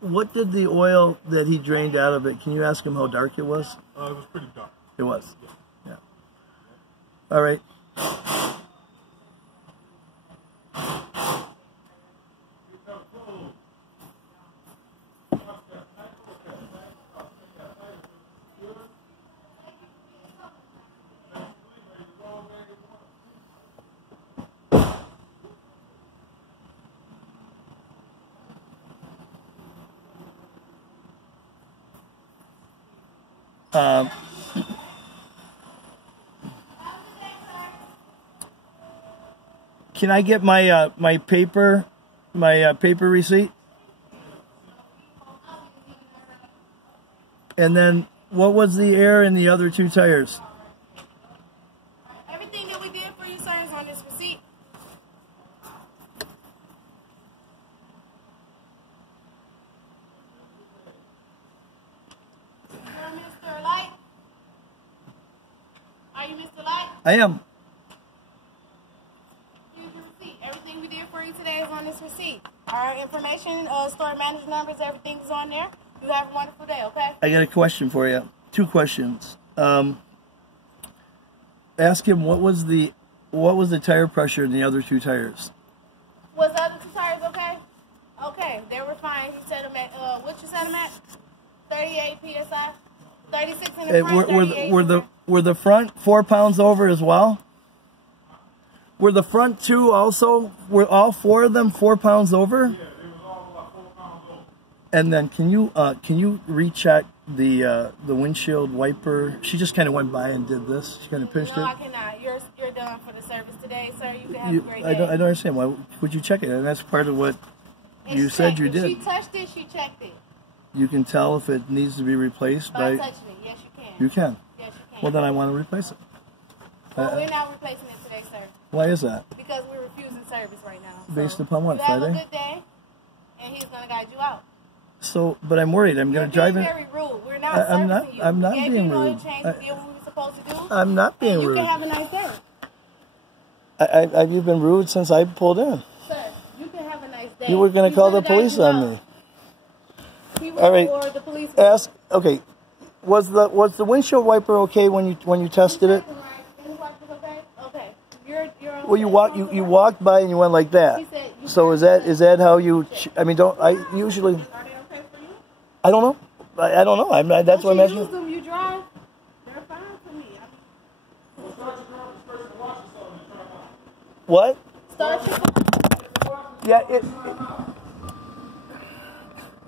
what did the oil that he drained out of it, can you ask him how dark it was? It was pretty dark. It was? Yeah. All right. Can I get my my paper receipt? And then what was the air in the other 2 tires? Everything that we did for you, sir, is on this receipt. Mr. Light? Are you Mr. Light? I am. Here's your receipt. Everything we did for you today is on this receipt. Our information, store manager numbers, everything is on there. You have a wonderful day, okay? I got a question for you. 2 questions. Ask him what was the tire pressure in the other 2 tires? Was the other 2 tires okay? Okay, they were fine. He said them at, what you said them at? 38 PSI? 36 in the front, 38 were the front 4 pounds over as well? Were the front 2 also, were all 4 of them 4 pounds over? Yeah, they was all about 4 pounds over. And then can you recheck the windshield wiper? She just kind of went by and did this. She kind of pinched it. No, I cannot. You're done for the service today, sir. You can have a great day. I don't understand. Why would you check it? And that's part of what you said you did. If she touched it, she checked it. You can tell if it needs to be replaced by touching it. Yes, you can. You can. Yes, you can. Well, then I want to replace it. Well, we're not replacing it today, sir. Why is that? Because we're refusing service right now. Based upon what, Friday? Friday? Have a good day, and he's going to guide you out. So, but I'm worried. I'm going to drive it. You're being very rude. We're not servicing you. I'm not being being rude. rude. Change to do what we were supposed to do. I'm not being rude. You can have a nice day. Have you been rude since I pulled in? Sir, you can have a nice day. You were going to call the police on me. All right. Or the police. Ask. Okay. Was the windshield wiper okay when you tested it? Okay. You're well, you walked by and you went like that. So is that how you? I mean, don't I usually? Are they okay for you? I don't know. I don't know. That's what I'm asking. Use them. You drive. They're fine for me. What? Start your car. Yeah.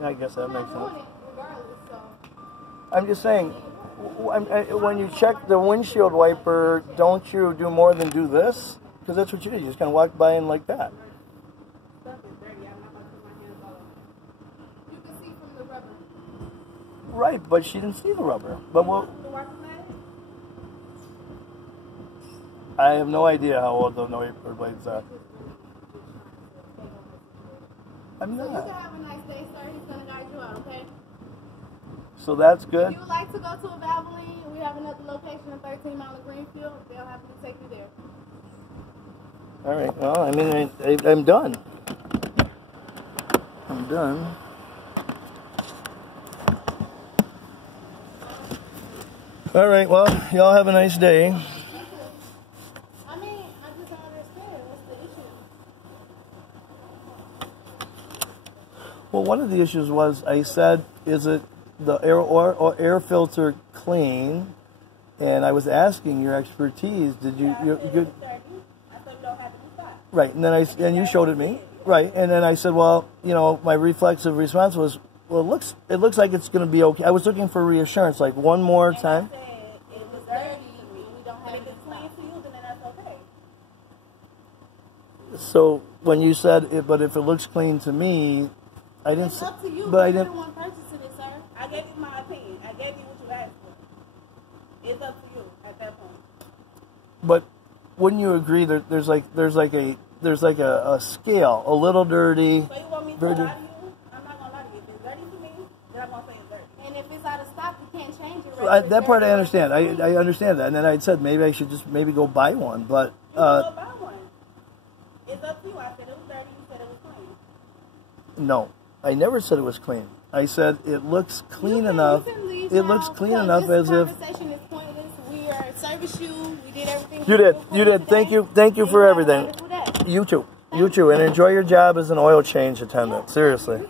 I guess that makes sense. I'm just saying, when you check the windshield wiper, don't you do more than do this? Because that's what you did. You just kind of walked by and like that. You can see from the rubber. Right, but she didn't see the rubber. But I have no idea how old the wiper blades are. I'm not. So you can have a nice day, sir. He's going to guide you out, okay? So that's good. If you would like to go to a Valvoline, we have another location in 13 Mile of Greenfield. They'll happily take you there. All right. Well, I mean, I'm done. I'm done. All right. Well, y'all have a nice day. I mean, I just don't understand. What's the issue? Well, one of the issues was I said, is it the air filter clean? And I was asking your expertise. Did you? Right, and then you showed it me. Right, and then I said, well, you know, my reflexive response was, well, it looks like it's going to be okay. I was looking for reassurance, like one more time. It was dirty. We don't have it clean for you, then that's okay. So when you said it, but if it looks clean to me, I didn't. It's up to you. But I didn't. One purchasing it, sir. I gave you my opinion. I gave you what you asked for. It's up to you at that point. But wouldn't you agree that there's like a scale, a little dirty. So you want me to lie to you? I'm not gonna lie to you. If it's dirty to me, then I'm gonna say it's dirty. And if it's out of stock, you can't change it. That part I understand. I understand that. And then I said maybe I should just go buy one. But you can go buy one. It's up to you. I said it was dirty. You said it was clean. No. I never said it was clean. I said it looks clean enough. It looks clean enough as if. This conversation is pointless. We are service you. We did everything. You did. Thank you for everything. You too. And enjoy your job as an oil change attendant. Seriously.